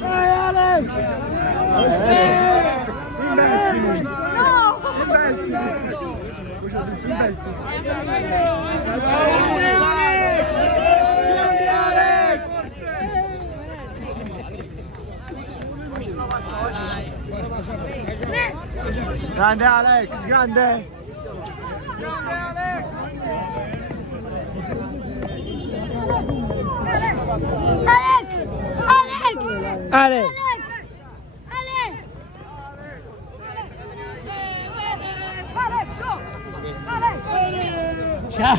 Vai Alex! Investimi! No! Investi! Grande Alex, grande! Alex! Alex! Alex! Ciao!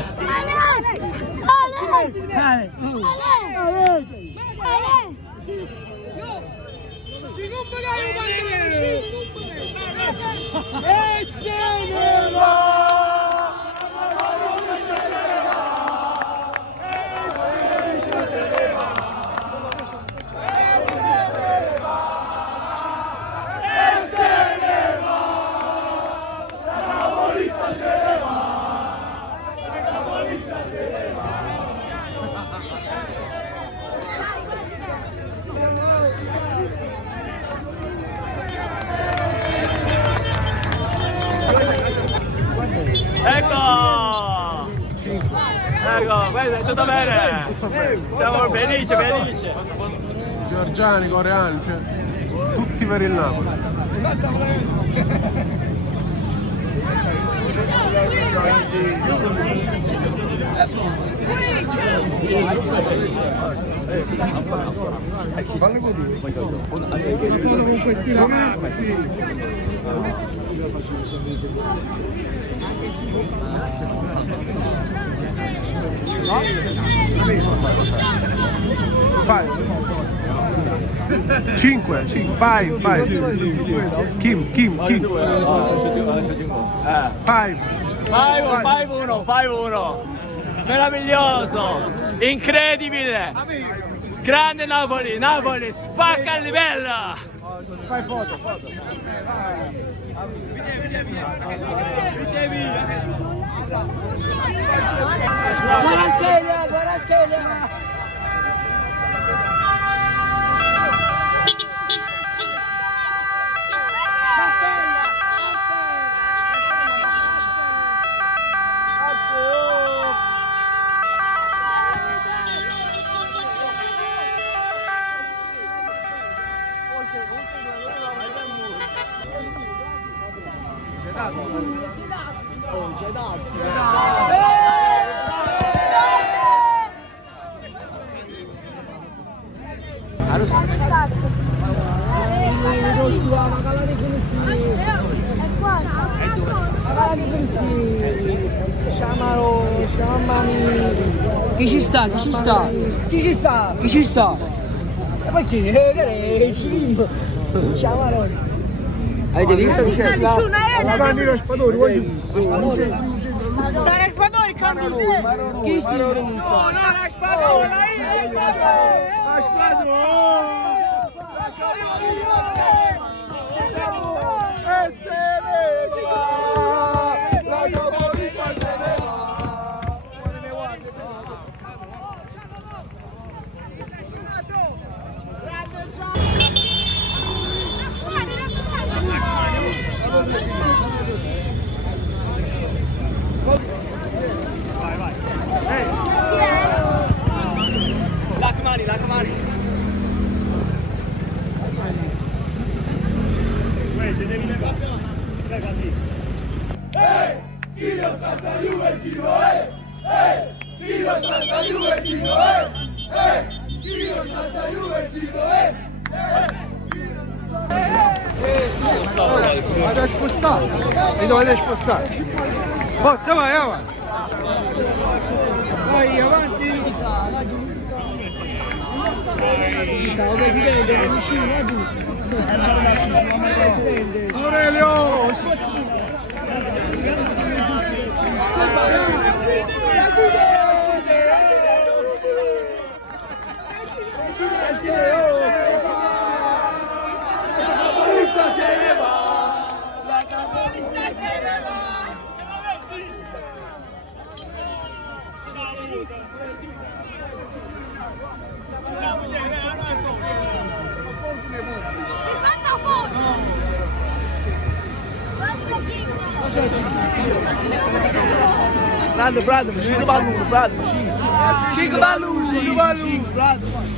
Ecco! Ecco, guarda, tutto bene? Siamo felici, felici! Giorgiani, coreani, cioè, tutti per il Napoli. Solo con questi ragazzi. Cinque, five. Kim. 5-1, meraviglioso, incredibile, grande Napoli, spacca il livello! Fai foto. Guarda scheda! Harus Chi ci sta? E poi chi? Avete visto che c'è? La mani lo spadore, voglio visto. Sarà il spadore, chi si? Lacmani. Devi levare. Dio Santa Juventino, Dio Santa Juventino, Dio Santa Juventino, Vado a spostare, mi dovete spostare. Forza, vai avanti. Vai avanti. Ciao Presidente, vicino a tu. Aurelio! Frate, ma 5 balloni, frate, 5 balloni, frate.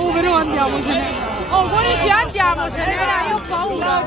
Oh, però andiamocene. Oh, cuorici, andiamocene, io ho paura.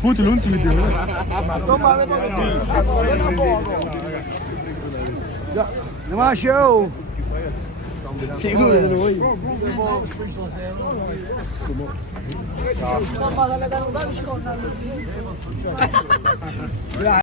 Foto lohnt sich mit dir, oder? Ja, ma show. Sicuro di noi.